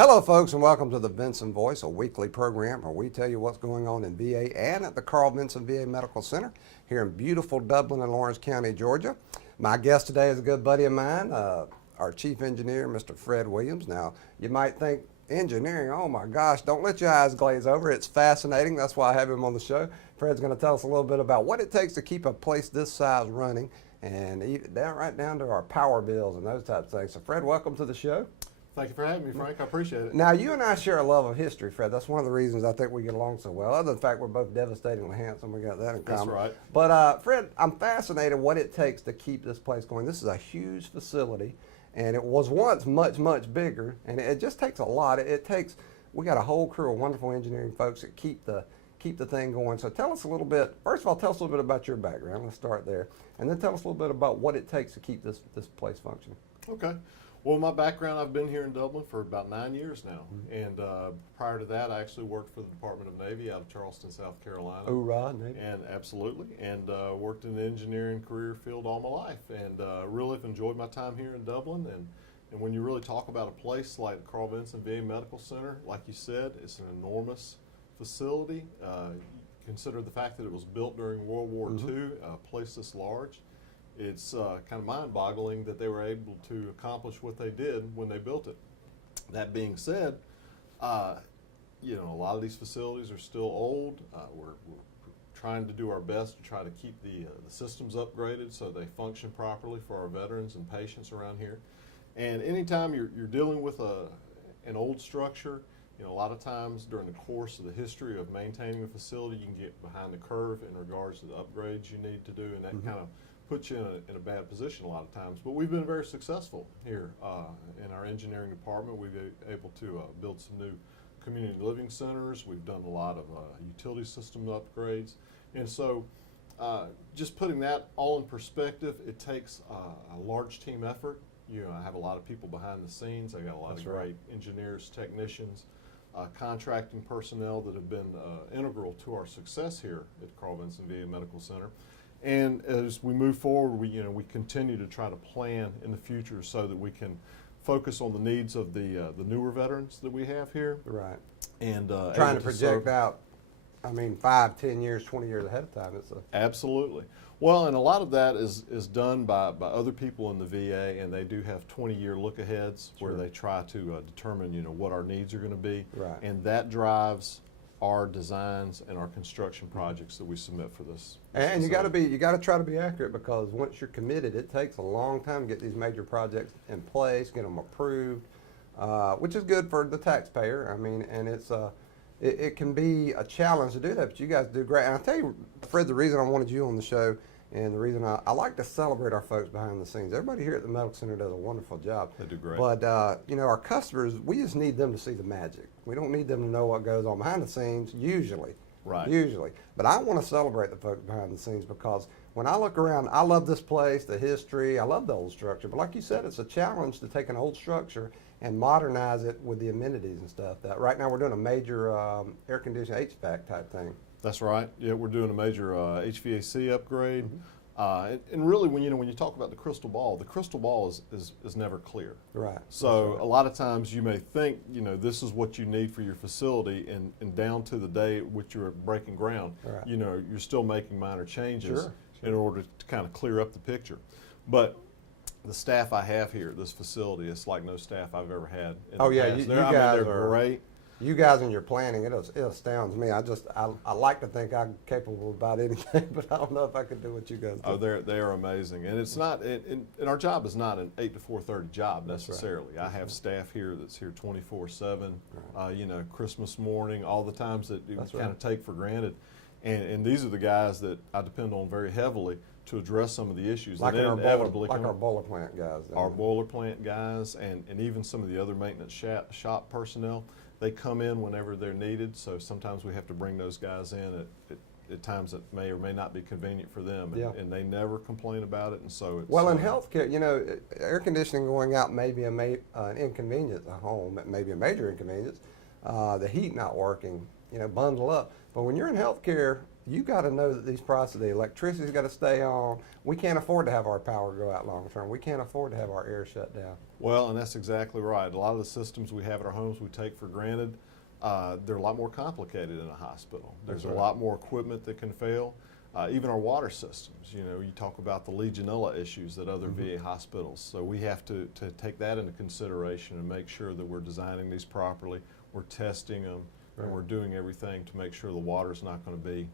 Hello, folks, and welcome to the Vinson Voice, a weekly program where we tell you what's going on in VA and at the Carl Vinson VA Medical Center here in beautiful Dublin and Lawrence County, Georgia. My guest today is a good buddy of mine, our chief engineer, Mr. Fred Williams. Now, you might think, engineering, oh my gosh, don't let your eyes glaze over. It's fascinating. That's why I have him on the show. Fred's going to tell us a little bit about what it takes to keep a place this size running, and right down to our power bills and those types of things. So, Fred, welcome to the show. Thank you for having me, Frank. I appreciate it. Now, you and I share a love of history, Fred. That's one of the reasons I think we get along so well. Other than the fact we're both devastatingly handsome, we got that in common. That's right. But, Fred, I'm fascinated what it takes to keep this place going. This is a huge facility, and it was once much, much bigger, and it just takes a lot. We got a whole crew of wonderful engineering folks that keep the thing going. So tell us a little bit, first of all, tell us a little bit about your background. Let's start there. And then tell us a little bit about what it takes to keep this place functioning. Okay. Well, my background, I've been here in Dublin for about 9 years now. And prior to that, I actually worked for the Department of Navy out of Charleston, South Carolina. Hoorah, Navy. And absolutely. And worked in the engineering career field all my life. And really have enjoyed my time here in Dublin. And when you really talk about a place like the Carl Vinson VA Medical Center, like you said, it's an enormous facility. Consider the fact that it was built during World War II, a place this large. It's kind of mind-boggling that they were able to accomplish what they did when they built it. That being said, you know, a lot of these facilities are still old. We're trying to do our best to try to keep the systems upgraded so they function properly for our veterans and patients around here. And anytime you're dealing with an old structure, you know, a lot of times during the course of the history of maintaining a facility, you can get behind the curve in regards to the upgrades you need to do, and that kind of puts you in a bad position a lot of times. But we've been very successful here in our engineering department. We've been able to build some new community living centers. We've done a lot of utility system upgrades. And so just putting that all in perspective, it takes a large team effort. You know, I have a lot of people behind the scenes. I got a lot of great engineers, technicians, contracting personnel that have been integral to our success here at Carl Vinson VA Medical Center. And as we move forward, we continue to try to plan in the future so that we can focus on the needs of the newer veterans that we have here. Right. And trying to project out, I mean, 5, 10 years, 20 years ahead of time. Absolutely. Well, and a lot of that is done by other people in the VA, and they do have 20-year look-aheads where they try to determine, you know, what our needs are going to be. Right. And that drives our designs and our construction projects that we submit for this. And you got to try to be accurate, because once you're committed, it takes a long time to get these major projects in place, get them approved, which is good for the taxpayer. I mean, and it can be a challenge to do that, but you guys do great. And I tell you, Fred, the reason I wanted you on the show, and the reason I like to celebrate our folks behind the scenes. Everybody here at the Medical Center does a wonderful job. They do great. But, you know, our customers, we just need them to see the magic. We don't need them to know what goes on behind the scenes, usually. Right. Usually. But I want to celebrate the folks behind the scenes, because when I look around, I love this place, the history, I love the old structure. But like you said, it's a challenge to take an old structure and modernize it with the amenities and stuff. That right now we're doing a major air conditioning HVAC type thing. That's right. Yeah, we're doing a major HVAC upgrade. And really, when you talk about the crystal ball is never clear. Right. So a lot of times you may think, you know, this is what you need for your facility, and down to the day at which you're breaking ground, you know, you're still making minor changes in order to kind of clear up the picture. But the staff I have here at this facility, it's like no staff I've ever had in the past. They're great. You guys in your planning, it astounds me. I like to think I'm capable about anything, but I don't know if I could do what you guys do. Oh, they are amazing, and it's not. And our job is not an 8 to 4:30 job necessarily. I have staff here that's here 24/7. You know, Christmas morning, all the times that you kind of take for granted, and these are the guys that I depend on very heavily to address some of the issues. Like our boiler plant guys. Our boiler plant guys, and even some of the other maintenance shop personnel. They come in whenever they're needed, so sometimes we have to bring those guys in at times that may or may not be convenient for them, and they never complain about it. And so it's, well, in healthcare, you know, air conditioning going out may be an inconvenience at home, it may be a major inconvenience, the heat not working, bundle up. But when you're in healthcare, you got to know that these prices, the electricity's got to stay on. We can't afford to have our power go out long term. We can't afford to have our air shut down. Well, and that's exactly right. A lot of the systems we have in our homes we take for granted. They're a lot more complicated in a hospital. There's a lot more equipment that can fail. Even our water systems, you talk about the Legionella issues that other VA hospitals. So we have to take that into consideration and make sure that we're designing these properly, we're testing them, and we're doing everything to make sure the water's not going to be,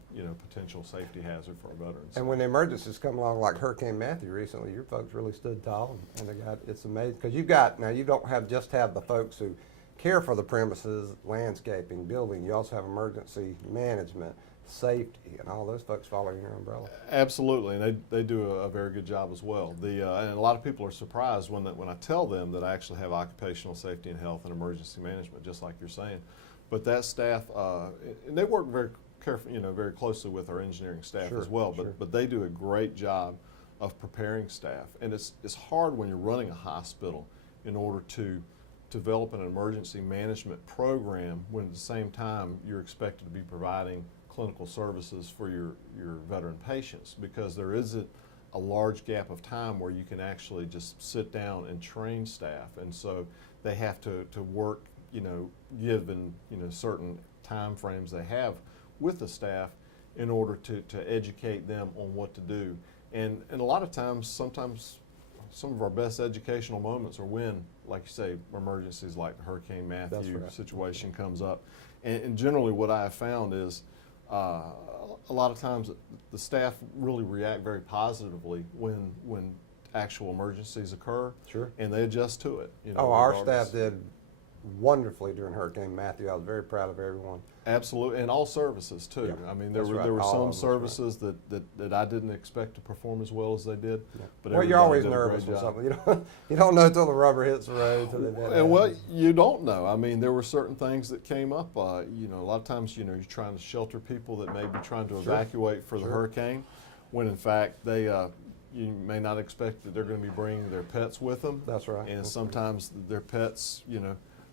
potential safety hazard for our veterans. And when the emergencies come along, like Hurricane Matthew recently, your folks really stood tall, and it's amazing because you don't have the folks who care for the premises, landscaping, building. You also have emergency management, safety, and all those folks fall under your umbrella. Absolutely, and they do a very good job as well. And a lot of people are surprised when I tell them that I actually have occupational safety and health and emergency management, just like you're saying. But that staff, and they work very carefully, very closely with our engineering staff as well. But they do a great job of preparing staff, and it's hard when you're running a hospital in order to develop an emergency management program when at the same time you're expected to be providing clinical services for your veteran patients, because there isn't a large gap of time where you can actually just sit down and train staff, and so they have to work, given certain time frames they have with the staff in order to educate them on what to do. And a lot of times, sometimes some of our best educational moments are when, like you say, emergencies like the Hurricane Matthew situation comes up. And generally what I have found is a lot of times the staff really react very positively when actual emergencies occur. Sure. And they adjust to it. Our staff did wonderfully during Hurricane Matthew. I was very proud of everyone. Absolutely, and all services too. Yeah, I mean, there were some services that I didn't expect to perform as well as they did. Yeah. But you're always nervous with something. You don't know until the rubber hits the road. Well, you don't know. I mean, there were certain things that came up. A lot of times, you're trying to shelter people that may be trying to evacuate for the hurricane, when in fact they. You may not expect that they're going to be bringing their pets with them. That's right. And sometimes their pets,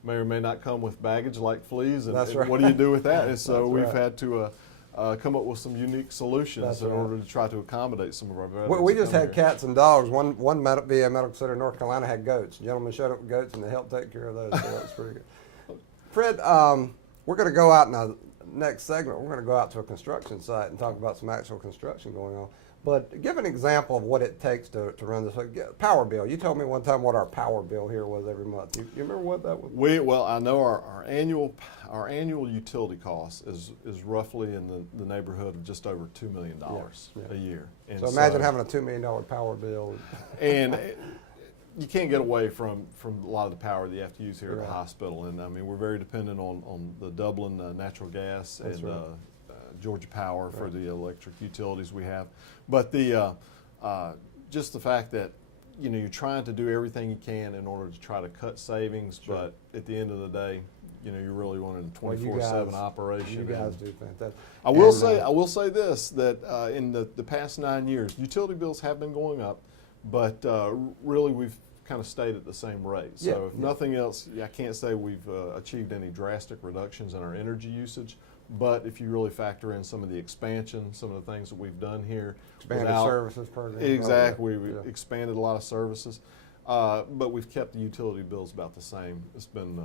may or may not come with baggage like fleas, and, That's right. What do you do with that? And so we've had to come up with some unique solutions in order to try to accommodate some of our veterans. We just had cats and dogs. One VA Medical Center in North Carolina had goats. A gentleman showed up with goats, and they helped take care of those, so that was pretty good. Fred, we're going to go out in the next segment. We're going to go out to a construction site and talk about some actual construction going on. But give an example of what it takes to run this power bill. You told me one time what our power bill here was every month. You remember what that was? Well, I know our annual utility cost is roughly in the neighborhood of just over $2 million a year. And so imagine having a $2 million power bill. And you can't get away from a lot of the power that you have to use here at the hospital. And I mean, we're very dependent on the Dublin natural gas and Georgia Power for the electric utilities we have. But just the fact that you're trying to do everything you can in order to try to cut savings, but at the end of the day, you're really wanting a 24/7 operation. You guys do fantastic. I will say this, that in the past 9 years, utility bills have been going up, but really we've kind of stayed at the same rate. So if nothing else, I can't say we've achieved any drastic reductions in our energy usage. But if you really factor in some of the expansion, some of the things that we've done here. Expanded services program. Exactly. We've expanded a lot of services. But we've kept the utility bills about the same. It's been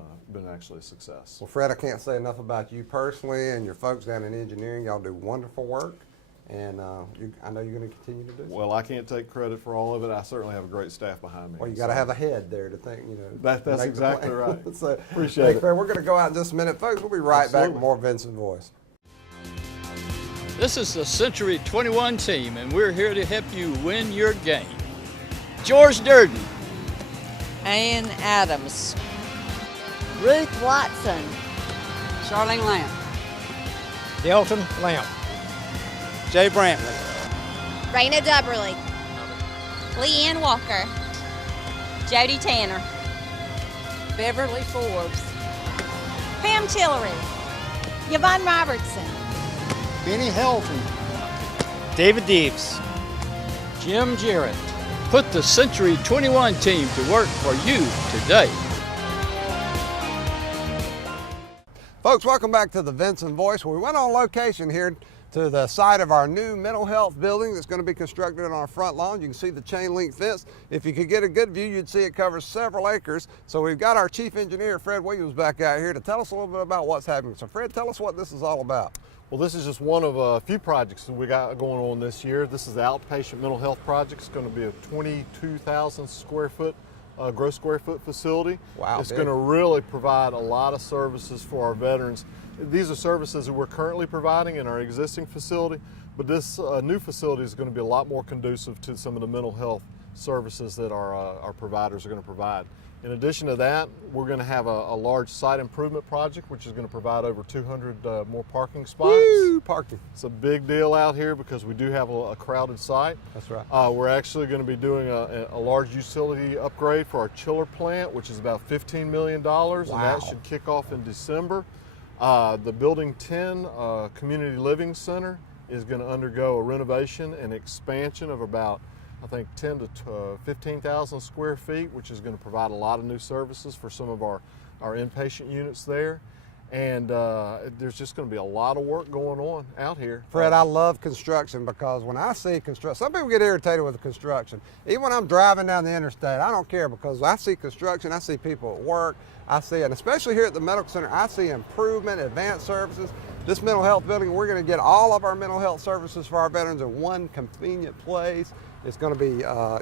actually a success. Well, Fred, I can't say enough about you personally and your folks down in engineering. Y'all do wonderful work. And I know you're going to continue to do so. Well, I can't take credit for all of it. I certainly have a great staff behind me. Well, you got to have a head there to think, That's exactly right. So, appreciate it. Fred, we're going to go out in just a minute. Folks, we'll be right back with more Vinson Voice. This is the Century 21 team, and we're here to help you win your game. George Durden. Ann Adams. Ruth Watson. Charlene Lamb. Delton Lamb. Jay Brantley. Raina Dubberly. Leanne Walker. Jody Tanner. Beverly Forbes. Pam Tillery. Yvonne Robertson. Benny Helton. David Deeves. Jim Jarrett. Put the Century 21 team to work for you today. Folks, welcome back to the Vinson Voice. We went on location here to the site of our new mental health building that's going to be constructed on our front lawn. You can see the chain link fence. If you could get a good view, you'd see it covers several acres. So we've got our chief engineer, Fred Williams, back out here to tell us a little bit about what's happening. So Fred, tell us what this is all about. Well, this is just one of a few projects that we got going on this year. This is the outpatient mental health project. It's going to be a 22,000 square foot gross square foot facility. Wow, it's big. going to really provide a lot of services for our veterans. These are services that we're currently providing in our existing facility, but this new facility is going to be a lot more conducive to some of the mental health services that our providers are going to provide. In addition to that, we're going to have a large site improvement project, which is going to provide over 200 more parking spots. Woo, parking. It's a big deal out here because we do have a crowded site. That's right. We're actually going to be doing a large utility upgrade for our chiller plant, which is about $15 million, and that should kick off in December. The Building 10 Community Living Center is going to undergo a renovation and expansion of about, I think, 10 to 15,000 square feet, which is going to provide a lot of new services for some of our inpatient units there. And there's just going to be a lot of work going on out here. Fred, I love construction because when I see construction, some people get irritated with the construction. Even when I'm driving down the interstate, I don't care because I see construction, I see people at work, I see, and especially here at the medical center, I see improvement, advanced services. This mental health building, we're going to get all of our mental health services for our veterans in one convenient place. It's going to be,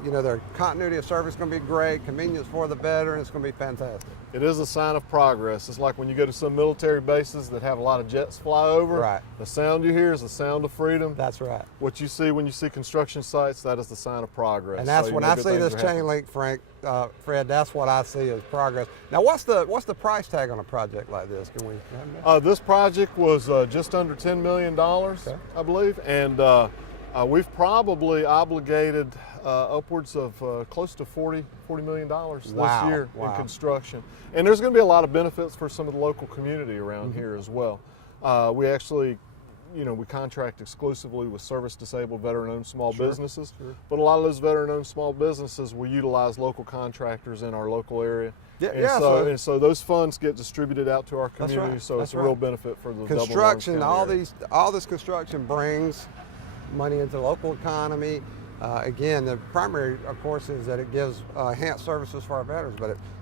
their continuity of service is going to be great, convenience for the veteran, it's going to be fantastic. It is a sign of progress. It's like when you go to some military bases that have a lot of jets fly over. Right. The sound you hear is the sound of freedom. That's right. What you see when you see construction sites, that is the sign of progress. And that's So when you know I good see things this are chain happening. link, Fred, that's what I see as progress. Now, what's the price tag on a project like this? Can we have that? This project was just under $10 million, I believe, and we've probably obligated upwards of close to $40 million this year in construction. And there's going to be a lot of benefits for some of the local community around here as well. We actually, we contract exclusively with service-disabled, veteran-owned small businesses, but a lot of those veteran-owned small businesses will utilize local contractors in our local area. And so those funds get distributed out to our community, so it's a real benefit for the construction. Dublin area. All this construction brings money into the local economy. Again, the primary, of course, is that it gives enhanced services for our veterans,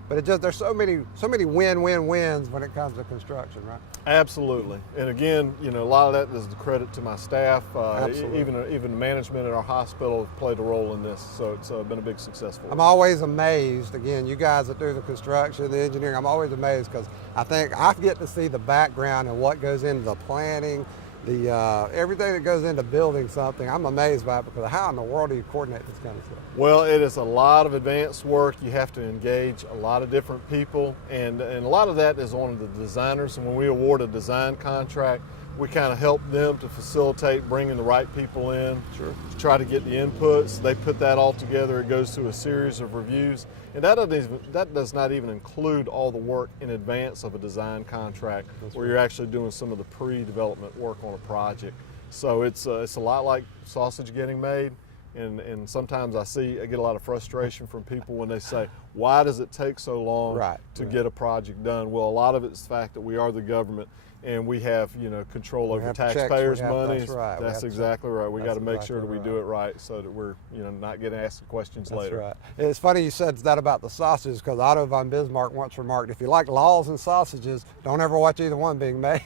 but it just there's so many win-win-wins when it comes to construction, right? Absolutely, and again, a lot of that is the credit to my staff. Absolutely. Even management at our hospital have played a role in this, so it's been a big success for us. I'm always amazed. Again, you guys that do the construction, the engineering, I'm always amazed because I think I get to see the background and what goes into the planning. Everything that goes into building something, I'm amazed by it because how in the world do you coordinate this kind of stuff? Well, it is a lot of advanced work. You have to engage a lot of different people, and a lot of that is on the designers. And when we award a design contract, we kind of help them to facilitate bringing the right people in, to try to get the inputs. They put that all together. It goes through a series of reviews, and that does not even include all the work in advance of a design contract, where you're actually doing some of the pre-development work on a project. So it's a lot like sausage getting made, and sometimes I get a lot of frustration from people when they say, "Why does it take so long to get a project done?" Well, a lot of it's the fact that we are the government. And we have, control over taxpayers' money. That's exactly right. We got to make sure that we do it right so that we're, not getting asked the questions later. That's right. It's funny you said that about the sausages because Otto von Bismarck once remarked, if you like laws and sausages, don't ever watch either one being made.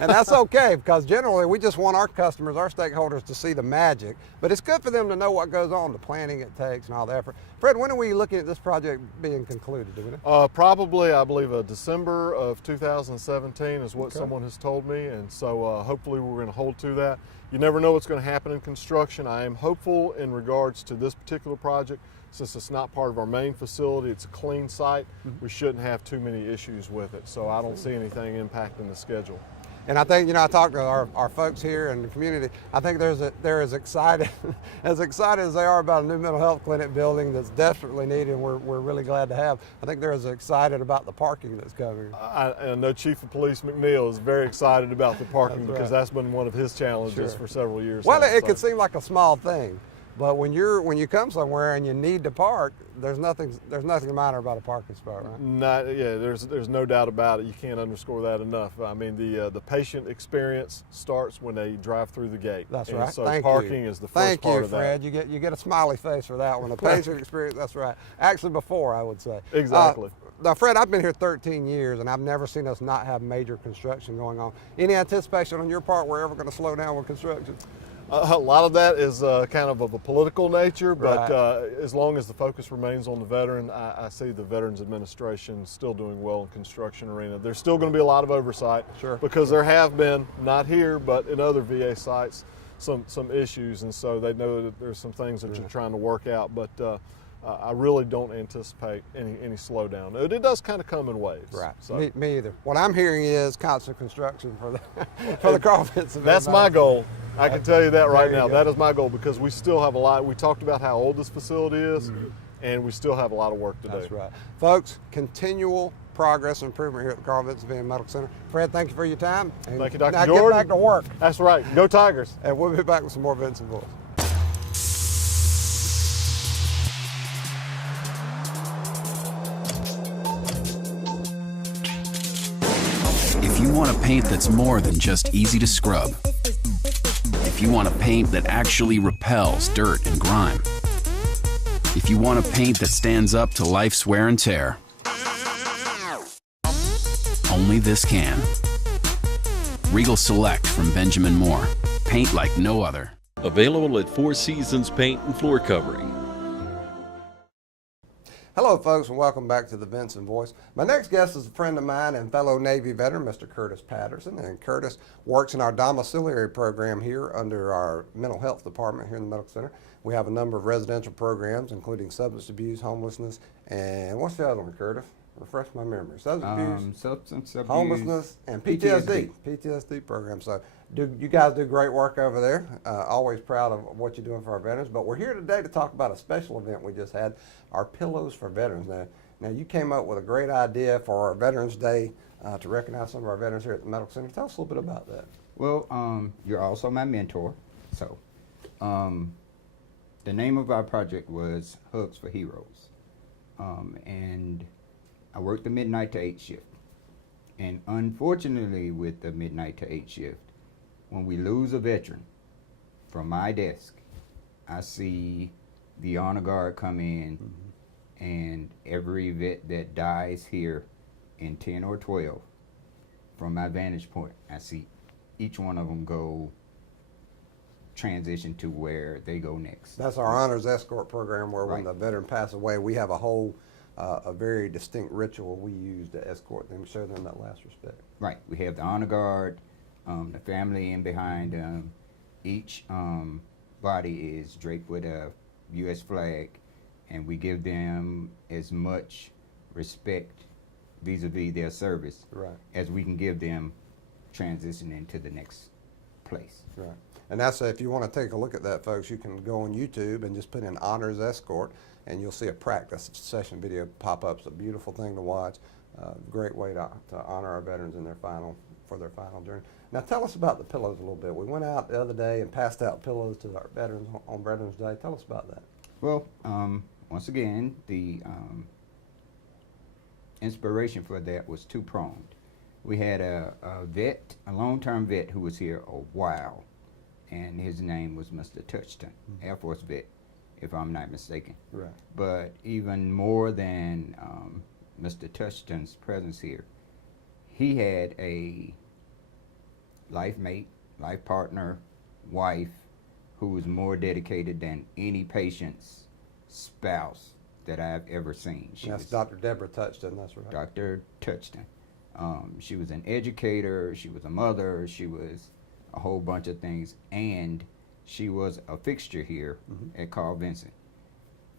And that's okay because generally we just want our customers, our stakeholders to see the magic. But it's good for them to know what goes on, the planning it takes and all the effort. Fred, when are we looking at this project being concluded? Do we know? Probably, I believe, December of 2017 is what someone has told me, and so hopefully we're going to hold to that. You never know what's going to happen in construction. I am hopeful in regards to this particular project. Since it's not part of our main facility, it's a clean site, we shouldn't have too many issues with it, so I don't see anything impacting the schedule. And I think, I talked to our folks here in the community. I think they're as excited as they are about a new mental health clinic building that's desperately needed and we're really glad to have. I think they're as excited about the parking that's coming. I know Chief of Police McNeil is very excited about the parking because that's been one of his challenges for several years. Well, now, it could seem like a small thing, But when you come somewhere and you need to park, there's nothing minor about a parking spot, right? There's no doubt about it. You can't underscore that enough. I mean, the patient experience starts when they drive through the gate. That's and right. So Thank parking you. is the first part of that. Thank you, Fred. You get a smiley face for that one. The patient experience. That's right. Actually, before I would say. Exactly. Now, Fred, I've been here 13 years, and I've never seen us not have major construction going on. Any anticipation on your part we're ever going to slow down with construction? A lot of that is kind of a political nature, but Right. as long as the focus remains on the veteran, I see the Veterans Administration still doing well in construction arena. There's still going to be a lot of oversight, Sure. because there have been, not here, but in other VA sites, some issues, and so they know that there's some things that you're trying to work out, but I really don't anticipate any slowdown. It does kind of come in waves. Right. So Me either. What I'm hearing is constant construction for the Carl Vinson. that's my goal. I can tell you that right There you now. go. That is my goal, because we still have a lot. We talked about how old this facility is, and we still have a lot of work to do. That's right. Folks, continual progress and improvement here at the Carl Vinson VA Medical Center. Fred, thank you for your time. And Thank you, Dr. now Jordan. get back to work. That's right. Go Tigers. And we'll be back with some more Vinson Voice. If you want a paint that's more than just easy to scrub, if you want a paint that actually repels dirt and grime, if you want a paint that stands up to life's wear and tear, only this can. Regal Select from Benjamin Moore. Paint like no other. Available at Four Seasons Paint and Floor Covering. Hello, folks, and welcome back to the Vinson Voice. My next guest is a friend of mine and fellow Navy veteran, Mr. Kurtis Patterson. And Kurtis works in our domiciliary program here under our mental health department here in the Medical Center. We have a number of residential programs, including substance abuse, homelessness, and what's the other one, Kurtis? Refresh my memory. Substance abuse, homelessness, and PTSD. PTSD program. So you guys do great work over there. Always proud of what you're doing for our veterans. But we're here today to talk about a special event we just had, our Pillows for Veterans. Now you came up with a great idea for our Veterans Day to recognize some of our veterans here at the Medical Center. Tell us a little bit about that. Well, you're also my mentor. So the name of our project was Hugs for Heroes. And I worked the midnight to 8 shift. And unfortunately, with the midnight to 8 shift, when we lose a veteran, from my desk, I see the honor guard come in, and every vet that dies here in 10 or 12, from my vantage point, I see each one of them go transition to where they go next. That's our honors escort program, where when Right. the veteran passes away, we have a whole a very distinct ritual we use to escort them, show them that last respect. Right. We have the honor guard, the family in behind them. Each body is draped with a U.S. flag, and we give them as much respect vis-a-vis their service as we can give them transitioning to the next place. Right. And that's, if you want to take a look at that, folks, you can go on YouTube and just put in honors escort, and you'll see a practice session video pop up. It's a beautiful thing to watch. Great way to honor our veterans in their final journey. Now tell us about the pillows a little bit. We went out the other day and passed out pillows to our veterans on Veterans Day. Tell us about that. Well, once again, the inspiration for that was two-pronged. We had a vet, a long-term vet who was here a while, and his name was Mr. Touchton, Air Force vet, if I'm not mistaken. Right. But even more than Mr. Touchton's presence here, he had a life mate, life partner, wife, who was more dedicated than any patient's spouse that I've ever seen. That's Dr. Deborah Touchton, that's right. Dr. Touchton. She was an educator, she was a mother, she was a whole bunch of things, and she was a fixture here at Carl Vinson.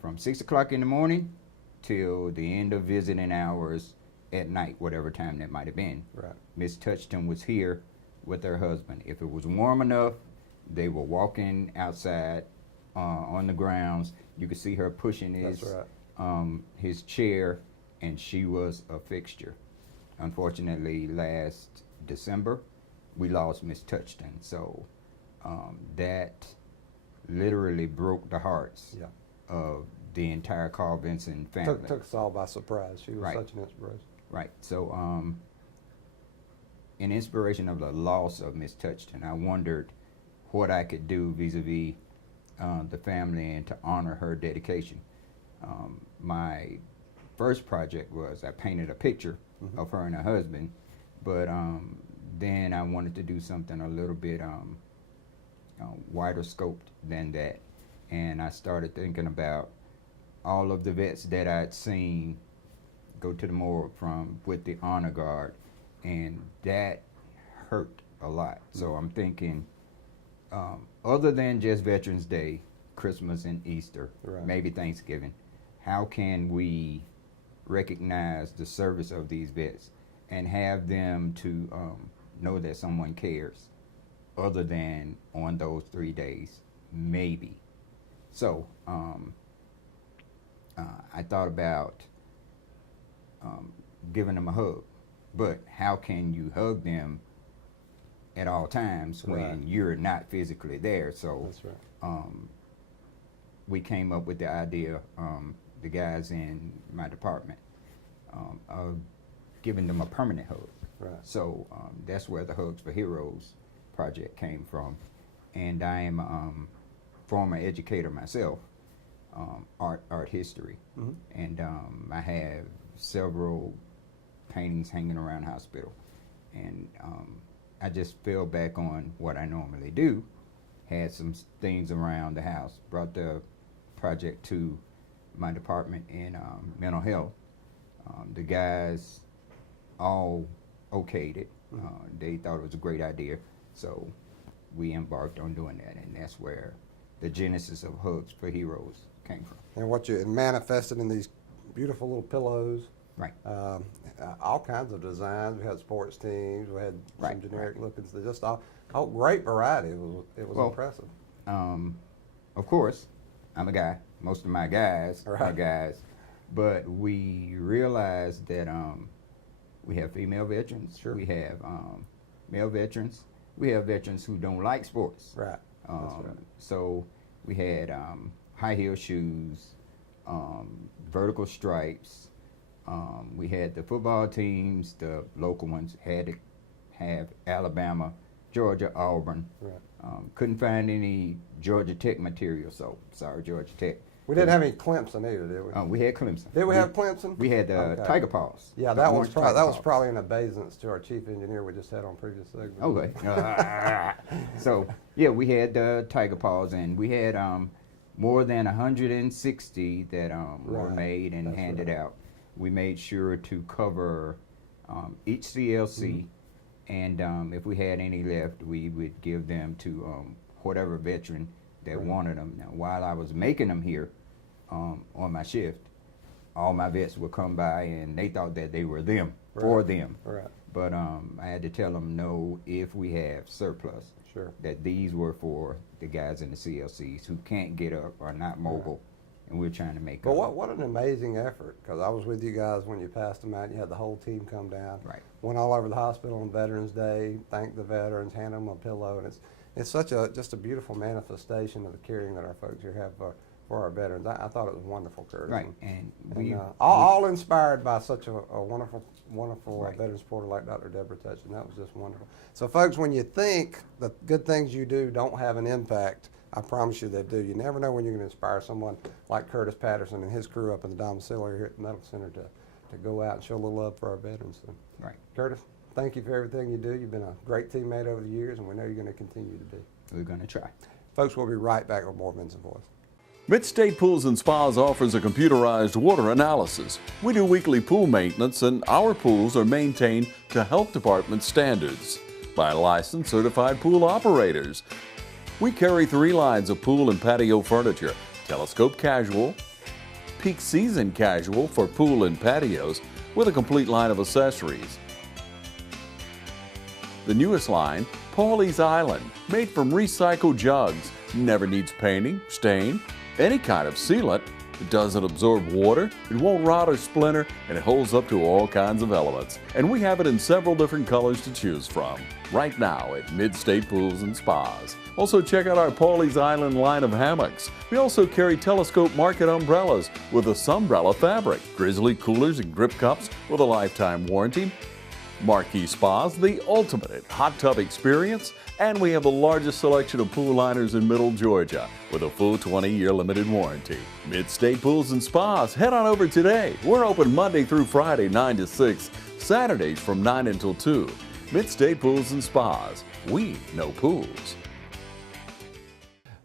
From 6 o'clock in the morning till the end of visiting hours at night, whatever time that might have been. Right. Miss Touchton was here with her husband. If it was warm enough, they were walking outside on the grounds. You could see her pushing his chair, and she was a fixture. Unfortunately, last December, we lost Miss Touchton. So that literally broke the hearts of the entire Carl Vinson family. Took us all by surprise. She was such an inspiration. Right. So, in inspiration of the loss of Miss Touchton, I wondered what I could do vis-a-vis the family and to honor her dedication. My first project was I painted a picture of her and her husband, but then I wanted to do something a little bit wider scoped than that. And I started thinking about all of the vets that I'd seen go to the morgue with the honor guard, and that hurt a lot. So I'm thinking, other than just Veterans Day, Christmas and Easter, maybe Thanksgiving, how can we recognize the service of these vets and have them to know that someone cares other than on those 3 days, maybe. So I thought about giving them a hug, but how can you hug them at all times when you're not physically there? So we came up with the idea, the guys in my department, of giving them a permanent hug. So that's where the Hugs for Heroes project came from. And I am a former educator myself, art history. And I have several paintings hanging around the hospital. And I just fell back on what I normally do, had some things around the house, brought the project to my department in mental health. The guys all okayed it. They thought it was a great idea. So we embarked on doing that, and that's where the genesis of Hugs for Heroes came from. And what you manifested in these beautiful little pillows. Right. All kinds of designs. We had sports teams. We had some generic looking. Just all great variety. It was impressive. Of course, I'm a guy. Most of my guys are guys, but we realized that we have female veterans. We have male veterans. We have veterans who don't like sports. So we had high heel shoes, vertical stripes. We had the football teams, the local ones, had to have Alabama, Georgia, Auburn. Couldn't find any Georgia Tech material, so sorry, Georgia Tech. We didn't have any Clemson either, did we? We had Clemson. Did we have Clemson? We had Tiger Paws. Yeah, that was probably an obeisance to our chief engineer we just had on previous segment. Okay. So yeah, we had Tiger Paws, and we had more than 160 that were made and handed out. We made sure to cover each CLC, and if we had any left, we would give them to whatever veteran that wanted them. Now, while I was making them here on my shift, all my vets would come by, and they thought that they were them, for them. But I had to tell them, no, if we have surplus, that these were for the guys in the CLCs who can't get up or not mobile. And we're trying to make up. But what an amazing effort, because I was with you guys when you passed them out. You had the whole team come down. Went all over the hospital on Veterans Day, thanked the veterans, handed them a pillow, and it's such just a beautiful manifestation of the caring that our folks here have for our veterans. I thought it was wonderful, Kurtis. And all inspired by such a wonderful veteran supporter like Dr. Deborah Touchton. That was just wonderful. So folks, when you think the good things you do don't have an impact, I promise you they do. You never know when you're going to inspire someone like Kurtis Patterson and his crew up in the domiciliary here at the Medical Center to go out and show a little love for our veterans. So, Kurtis, thank you for everything you do. You've been a great teammate over the years, and we know you're going to continue to be. We're going to try. Folks, we'll be right back with more Vinson Voice. Mid-State Pools and Spas offers a computerized water analysis. We do weekly pool maintenance, and our pools are maintained to health department standards by licensed certified pool operators. We carry 3 lines of pool and patio furniture: Telescope Casual, Peak Season Casual for pool and patios, with a complete line of accessories. The newest line, Paulie's Island, made from recycled jugs, never needs painting, stain, any kind of sealant, It doesn't absorb water, it won't rot or splinter, and it holds up to all kinds of elements. And we have it in several different colors to choose from. Right now at Mid-State Pools and Spas. Also check out our Pawleys Island line of hammocks. We also carry Telescope Market umbrellas with a Sunbrella fabric, Grizzly coolers and grip cups with a lifetime warranty, Marquee Spas, the ultimate hot tub experience, and we have the largest selection of pool liners in Middle Georgia with a full 20-year limited warranty. Mid-State Pools and Spas, head on over today. We're open Monday through Friday 9 to 6, Saturdays from 9 until 2. Mid-State Pools and Spas, we know pools.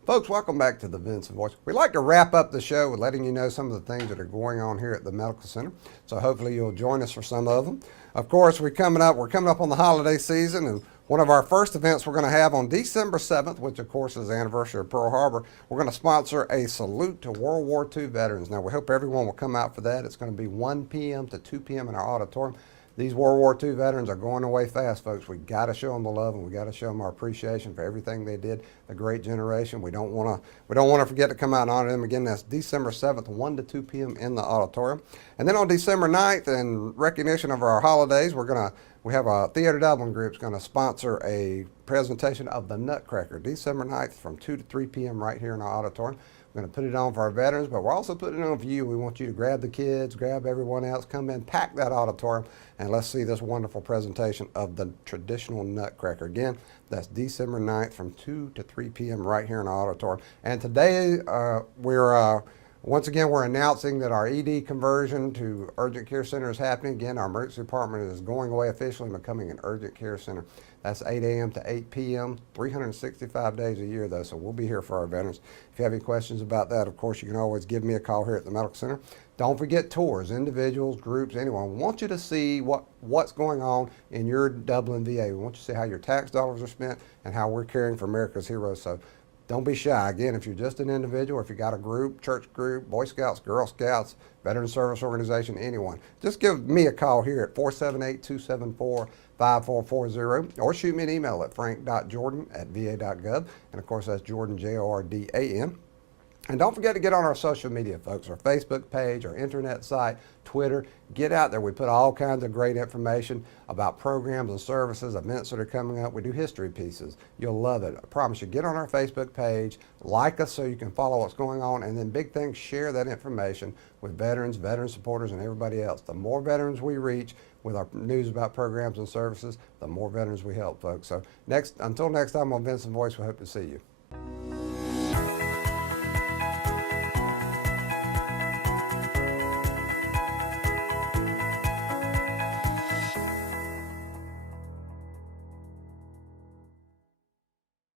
Folks, welcome back to the Vinson Voice. We like to wrap up the show with letting you know some of the things that are going on here at the Medical Center. So hopefully you'll join us for some of them. Of course, we're coming up on the holiday season, and one of our first events we're going to have on December 7th, which of course is the anniversary of Pearl Harbor, we're going to sponsor a salute to World War II veterans. Now, we hope everyone will come out for that. It's going to be 1 p.m. to 2 p.m. in our auditorium. These World War II veterans are going away fast, folks. We got to show them the love, and we got to show them our appreciation for everything they did. The great generation. We don't want to forget to come out and honor them again. That's December 7th, 1 to 2 p.m. in the auditorium. And then on December 9th, in recognition of our holidays, we have a Theater Dublin group's going to sponsor a presentation of the Nutcracker, December 9th from 2 to 3 p.m. right here in our auditorium. We're going to put it on for our veterans, but we're also putting it on for you. We want you to grab the kids, grab everyone else, come in, pack that auditorium, and let's see this wonderful presentation of the traditional Nutcracker. Again, that's December 9th from 2 to 3 p.m. right here in our auditorium. And today, once again, we're announcing that our ED conversion to urgent care center is happening. Again, our emergency department is going away officially and becoming an urgent care center. That's 8 a.m. to 8 p.m., 365 days a year, though, so we'll be here for our veterans. If you have any questions about that, of course, you can always give me a call here at the Medical Center. Don't forget tours, individuals, groups, anyone. We want you to see what's going on in your Dublin VA. We want you to see how your tax dollars are spent and how we're caring for America's heroes. So don't be shy. Again, if you're just an individual, if you got a group, church group, Boy Scouts, Girl Scouts, Veteran Service Organization, anyone, just give me a call here at 478-274-5440 or shoot me an email at frank.jordan@va.gov. And of course, that's Jordan, Jordan. And don't forget to get on our social media, folks, our Facebook page, our internet site, Twitter. Get out there. We put all kinds of great information about programs and services, events that are coming up. We do history pieces. You'll love it. I promise you. Get on our Facebook page, like us so you can follow what's going on, and then big thing, share that information with veterans, veteran supporters, and everybody else. The more veterans we reach with our news about programs and services, the more veterans we help, folks. So until next time on Vinson Voice, we hope to see you.